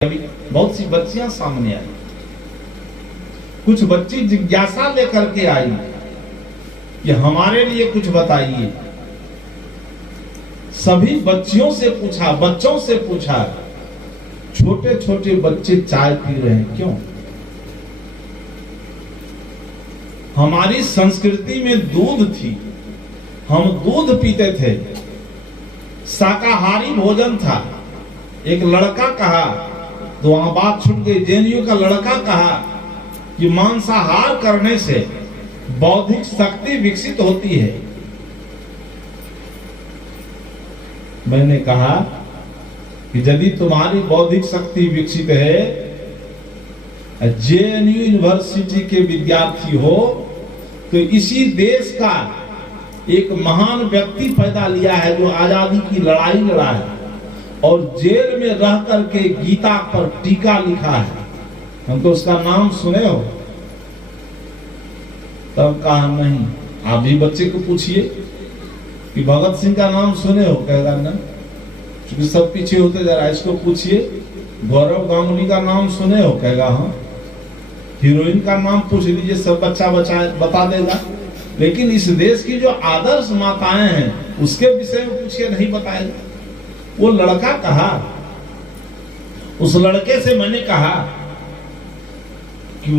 बहुत सी बच्चियां सामने आई। कुछ बच्ची जिज्ञासा लेकर के आई कि हमारे लिए कुछ बताइए। सभी बच्चियों से पूछा, बच्चों से पूछा, छोटे छोटे बच्चे चाय पी रहे हैं क्यों? हमारी संस्कृति में दूध थी, हम दूध पीते थे, शाकाहारी भोजन था। एक लड़का कहा तो वहां बात छूट गई। जेएनयू का लड़का कहा कि मांसाहार करने से बौद्धिक शक्ति विकसित होती है। मैंने कहा कि यदि तुम्हारी बौद्धिक शक्ति विकसित है, जेएनयू यूनिवर्सिटी के विद्यार्थी हो, तो इसी देश का एक महान व्यक्ति पैदा लिया है जो आजादी की लड़ाई लड़ा है और जेल में रह करके गीता पर टीका लिखा है। हम तो उसका नाम सुने हो? तब कहा नहीं। आप भी बच्चे को पूछिए कि भगत सिंह का नाम सुने हो? कहेगा ना, क्योंकि सब पीछे होते जा रहा है। इसको पूछिए गौरव गांगुली का नाम सुने हो? कहेगा हाँ। हीरोइन का नाम पूछ लीजिए, सब बच्चा बता देगा। लेकिन इस देश की जो आदर्श माताएं हैं उसके विषय में पूछिए, नहीं बताएगा। वो लड़का कहा, उस लड़के से मैंने कहा कि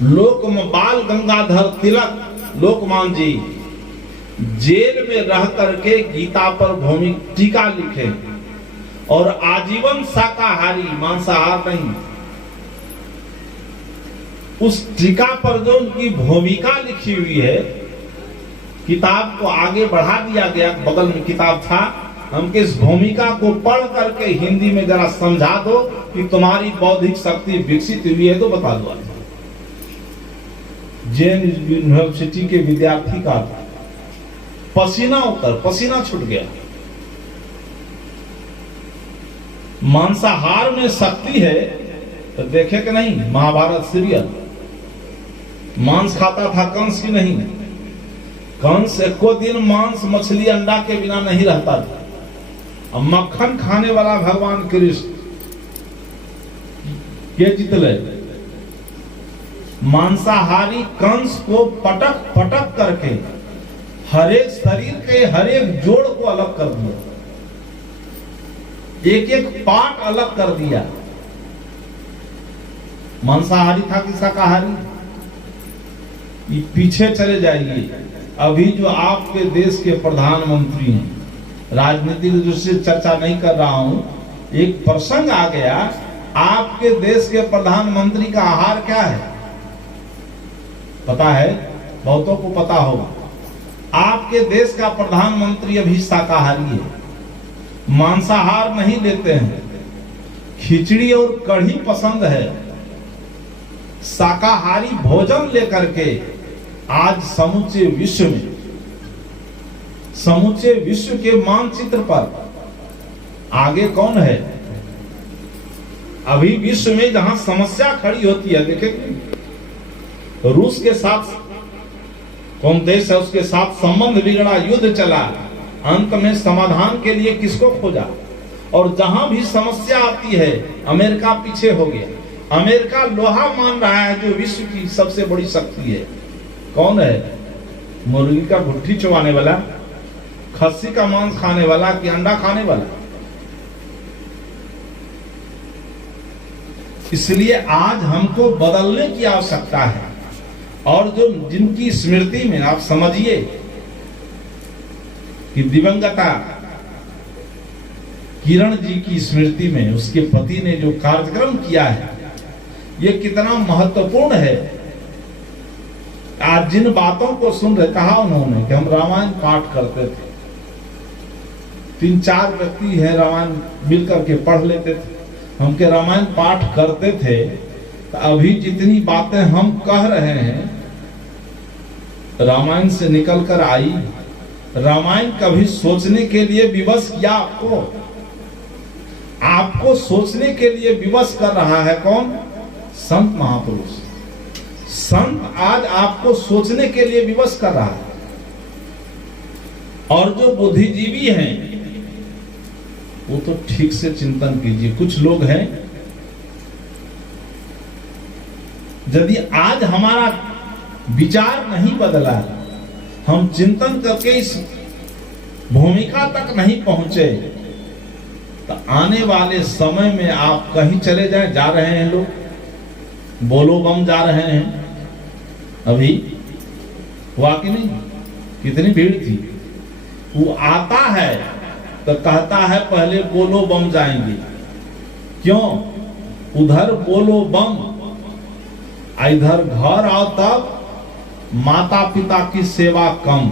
बाल गंगाधर तिलक लोकमान जी जेल में रह करके गीता पर भौमिक टीका लिखे और आजीवन शाकाहारी, मांसाहार नहीं। उस टीका पर जो उनकी भूमिका लिखी हुई है, किताब को आगे बढ़ा दिया गया, बगल में किताब था। हमके इस भूमिका को पढ़ करके हिंदी में जरा समझा दो कि तुम्हारी बौद्धिक शक्ति विकसित हुई है तो बता दो। जेएनयू यूनिवर्सिटी के विद्यार्थी का पसीना छूट गया। मांसाहार में शक्ति है तो देखे कि नहीं? महाभारत सीरियल मांस खाता था कंस की नहीं? कंस एको दिन मांस मछली अंडा के बिना नहीं रहता था। अब मक्खन खाने वाला भगवान कृष्ण ये जितले मांसाहारी कंस को पटक पटक करके हरेक शरीर के हरेक जोड़ को अलग कर दिया, एक एक पार्ट अलग कर दिया। मांसाहारी था कि शाकाहारी? ये पीछे चले जाइए। अभी जो आपके देश के प्रधानमंत्री हैं, राजनीतिक दृष्टि से चर्चा नहीं कर रहा हूं, एक प्रसंग आ गया। आपके देश के प्रधानमंत्री का आहार क्या है पता है? बहुतों को पता होगा। आपके देश का प्रधानमंत्री अभी शाकाहारी है, मांसाहार नहीं लेते हैं, खिचड़ी और कढ़ी पसंद है। शाकाहारी भोजन लेकर के आज समूचे विश्व के मानचित्र पर आगे कौन है? अभी विश्व में जहां समस्या खड़ी होती है, देखें रूस के साथ कौन देश है, उसके साथ संबंध बिगड़ा, युद्ध चला, अंत में समाधान के लिए किसको खोजा? और जहां भी समस्या आती है अमेरिका पीछे हो गया। अमेरिका लोहा मान रहा है जो विश्व की सबसे बड़ी शक्ति है। कौन है? मुर्गी का भुट्टी चबाने वाला, खस्सी का मांस खाने वाला कि अंडा खाने वाला? इसलिए आज हमको बदलने की आवश्यकता है। और जो जिनकी स्मृति में आप समझिए कि दिवंगता किरण जी की स्मृति में उसके पति ने जो कार्यक्रम किया है, ये कितना महत्वपूर्ण है। आज जिन बातों को सुन रहे, कहा उन्होंने कि हम रामायण पाठ करते थे, 3-4 व्यक्ति है रामायण मिलकर के पढ़ लेते थे, हमके रामायण पाठ करते थे। तो अभी जितनी बातें हम कह रहे हैं रामायण से निकलकर आई। रामायण कभी सोचने के लिए विवश किया आपको सोचने के लिए विवश कर रहा है कौन? संत महापुरुष। संत आज आपको सोचने के लिए विवश कर रहा है। और जो बुद्धिजीवी हैं वो तो ठीक से चिंतन कीजिए। कुछ लोग हैं यदि आज हमारा विचार नहीं बदला, हम चिंतन करके इस भूमिका तक नहीं पहुंचे, तो आने वाले समय में आप कहीं चले जाएं, जा रहे हैं लोग बोलो बम जा रहे हैं, अभी हुआ कि नहीं, कितनी भीड़ थी। वो आता है तो कहता है पहले बोलो बम जाएंगे, क्यों? उधर बोलो बम, इधर घर आओ तब माता पिता की सेवा कम,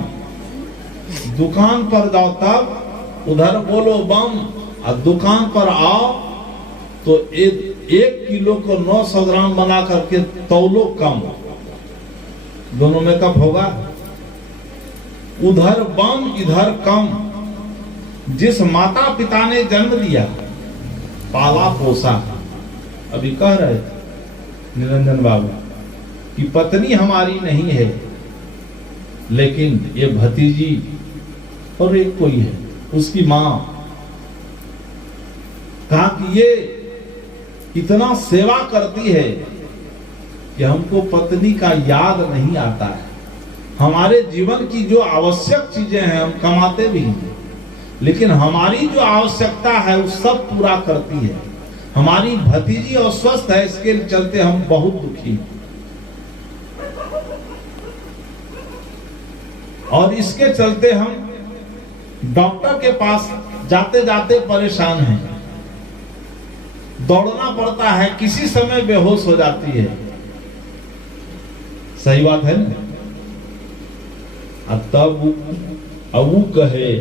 दुकान पर जाओ तब उधर बोलो बम, और दुकान पर आओ तो 1 किलो को 900 ग्राम बना करके तौलो कम, दोनों में कब होगा? उधर बम इधर कम। जिस माता पिता ने जन्म दिया, पाला पोसा, अभी कह रहे थे निरंजन बाबू कि पत्नी हमारी नहीं है, लेकिन ये भतीजी और एक कोई है उसकी मां, कहा कि ये इतना सेवा करती है कि हमको पत्नी का याद नहीं आता है। हमारे जीवन की जो आवश्यक चीजें हैं हम कमाते भी हैं, लेकिन हमारी जो आवश्यकता है वो सब पूरा करती है। हमारी भतीजी अस्वस्थ है, इसके चलते हम बहुत दुखी हैं, और इसके चलते हम डॉक्टर के पास जाते जाते परेशान हैं, दौड़ना पड़ता है, किसी समय बेहोश हो जाती है। सही बात है ना? तब वो कहे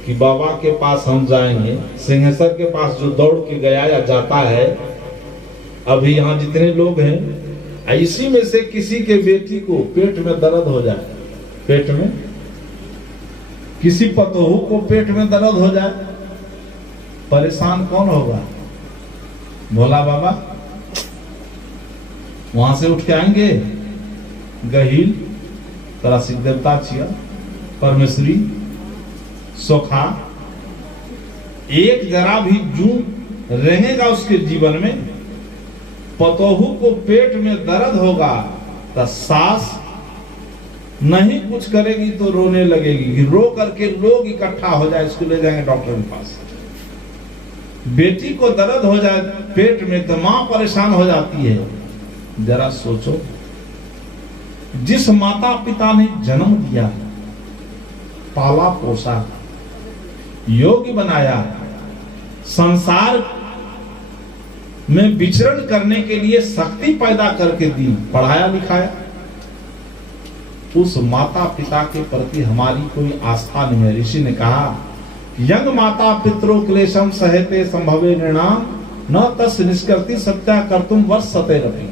कि बाबा के पास हम जाएंगे, सिंहेश्वर के पास जो दौड़ के गया या जाता है, अभी यहाँ जितने लोग हैं, इसी में से किसी के बेटी को पेट में दर्द हो जाए, पेट में किसी पतोहू को पेट में दर्द हो जाए, परेशान कौन होगा? भोला बाबा वहां से उठ के आएंगे, गहील तरासिक देवता छिया परमेश्वरी सोखा, एक जरा भी जूं रहेगा उसके जीवन में, पतोहू को पेट में दर्द होगा तो सास नहीं कुछ करेगी तो रोने लगेगी, रो करके लोग इकट्ठा हो जाए, इसको ले जाएंगे डॉक्टर के पास। बेटी को दर्द हो जाए पेट में तो मां परेशान हो जाती है। जरा सोचो, जिस माता पिता ने जन्म दिया, पाला पोसा, योग्य बनाया, संसार में विचरण करने के लिए शक्ति पैदा करके दी, पढ़ाया लिखाया, उस माता पिता के प्रति हमारी कोई आस्था नहीं है। ऋषि ने कहा, यंग माता पितरो क्लेशम सहते संभवे नृणाम न तस् निष्कृति सत्या कर्तुम वर्षते रवि।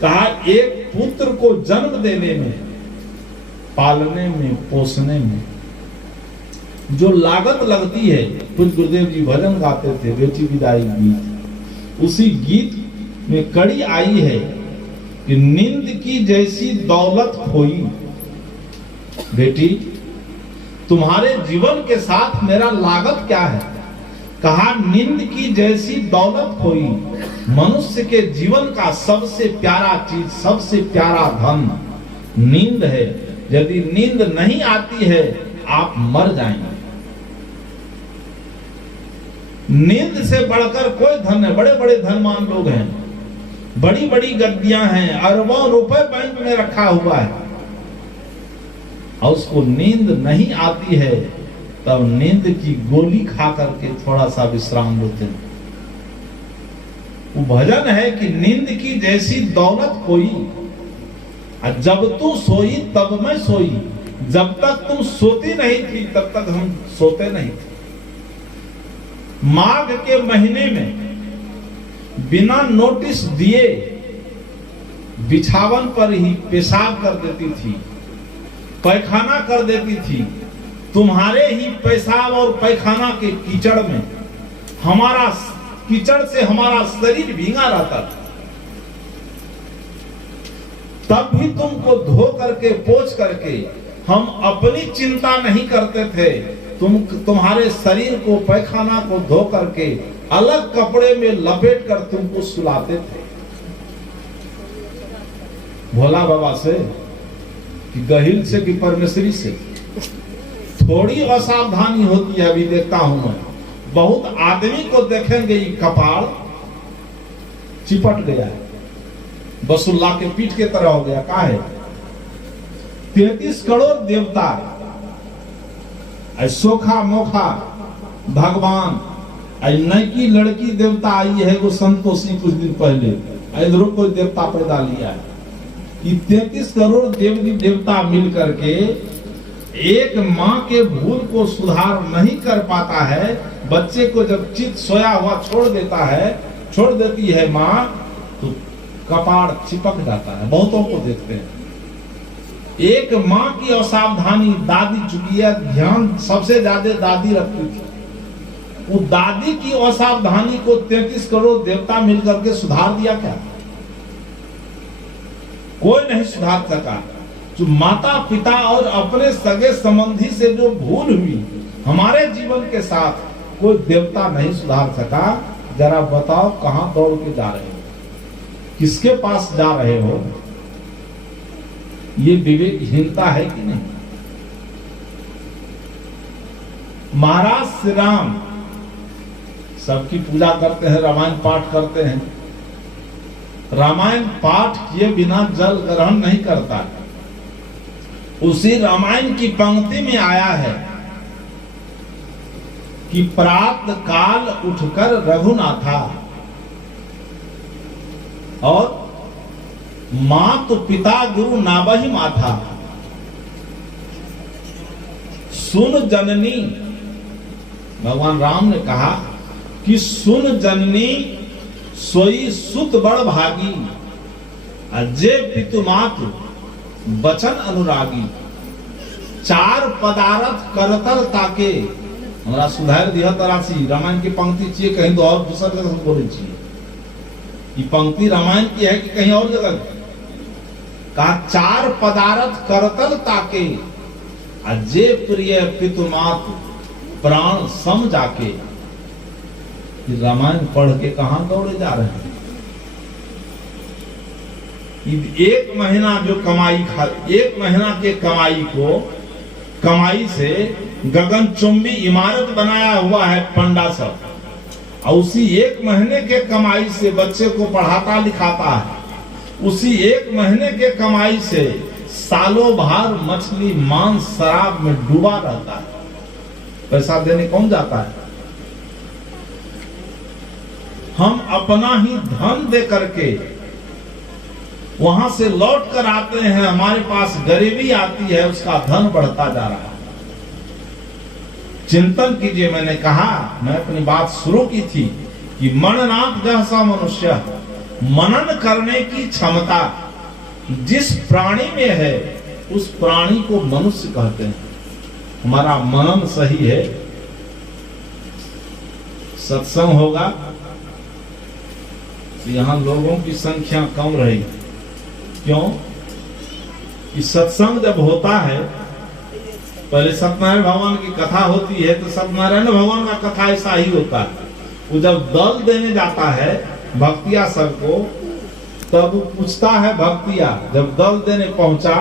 कहा एक पुत्र को जन्म देने में, पालने में, पोसने में जो लागत लगती है, कुछ गुरुदेव जी भजन गाते थे, बेटी विदाई गीत, उसी गीत में कड़ी आई है कि नींद की जैसी दौलत खोई। बेटी तुम्हारे जीवन के साथ मेरा लागत क्या है? कहा नींद की जैसी दौलत खोई। मनुष्य के जीवन का सबसे प्यारा चीज, सबसे प्यारा धन नींद है। यदि नींद नहीं आती है आप मर जाएंगे। नींद से बढ़कर कोई धन है। बड़े बड़े धनवान लोग हैं, बड़ी बड़ी गद्दियां हैं, अरबों रुपए बैंक में रखा हुआ है, और उसको नींद नहीं आती है, तब नींद की गोली खा करके थोड़ा सा विश्राम लेते हैं। वो भजन है कि नींद की जैसी दौलत कोई, जब तू सोई तब मैं सोई। जब तक तुम सोती नहीं थी तब तक हम सोते नहीं थे। माघ के महीने में बिना नोटिस दिए बिछावन पर ही पेशाब कर देती थी, पैखाना कर देती थी। तुम्हारे ही पेशाब और पैखाना के कीचड़ में, हमारा कीचड़ से हमारा शरीर भींगा रहता था, तब भी तुमको धो करके पोंछ करके हम अपनी चिंता नहीं करते थे। तुम्हारे शरीर को, पैखाना को धो करके अलग कपड़े में लपेट कर तुमको सुलाते थे। भोला बाबा से कि गहिल से कि परमेश्वरी से। थोड़ी असावधानी होती है, अभी देखता हूं मैं बहुत आदमी को देखेंगे ये कपाल चिपट गया है, बसुल्ला के पीठ के तरह हो गया। का है 33 करोड़ देवता, सोखा मोखा भगवान, नई लड़की देवता आई है वो संतोषी कुछ दिन पहले, इधर कोई देवता पैदा लिया है। 33 करोड़ देवी देवता मिल करके एक माँ के भूल को सुधार नहीं कर पाता है। बच्चे को जब चित सोया हुआ छोड़ देता है, छोड़ देती है माँ, तो कपाड़ चिपक जाता है। बहुतों को देखते हैं। एक माँ की असावधानी, दादी चुकी है, ध्यान सबसे ज्यादा दादी रखती थी। वो दादी की असावधानी को 33 करोड़ देवता मिलकर के सुधार दिया क्या? कोई नहीं सुधार सका। जो माता पिता और अपने सगे संबंधी से जो भूल हुई हमारे जीवन के साथ, कोई देवता नहीं सुधार सका। जरा बताओ कहां दौड़ के जा रहे हो, किसके पास जा रहे हो? ये विवेकहीनता है कि नहीं? महाराज श्री राम सबकी पूजा करते हैं, रामायण पाठ करते हैं। रामायण पाठ किए बिना जल ग्रहण नहीं करता। उसी रामायण की पंक्ति में आया है कि प्रातः काल उठकर रघुनाथा, और मात पिता गुरु नावहि माथा, सुन जननी, भगवान राम ने कहा कि सुन जननी सोई सुत बड़ भागी, अजय पितु मातु बचन अनुरागी। 4 पदार्थ करतल ताके, हमरा सुधार दिया तरासी रामायण की पंक्ति चाहिए, कहीं तो और दूसरा जगह बोले चाहिए। ये पंक्ति रामायण की है कि कहीं और जगह? कहा 4 पदार्थ करतल ताके, अजय प्रिय पितु मातु प्राण सम जाके। रामायण पढ़ के कहां दौड़े जा रहे हैं? एक महीना जो कमाई एक महीना के कमाई से गगनचुंबी इमारत बनाया हुआ है पंडा सब, और उसी एक महीने के कमाई से बच्चे को पढ़ाता लिखाता है। उसी एक महीने के कमाई से सालों भर मछली मांस शराब में डूबा रहता है। पैसा देने कौन जाता है? हम अपना ही धन दे करके वहां से लौट कर आते हैं, हमारे पास गरीबी आती है, उसका धन बढ़ता जा रहा है। चिंतन कीजिए। मैंने कहा, मैं अपनी बात शुरू की थी कि मननाथ जैसा मनुष्य, मनन करने की क्षमता जिस प्राणी में है उस प्राणी को मनुष्य कहते हैं। हमारा मनन सही है, सत्संग होगा तो यहाँ लोगों की संख्या कम रहेगी। क्यों? कि सत्संग जब होता है, पहले सत्यनारायण भगवान की कथा होती है, तो सत्यनारायण भगवान का कथा ऐसा ही होता है। वो जब दल देने जाता है भक्तिया सबको, तब पूछता है भक्तिया, जब दल देने पहुंचा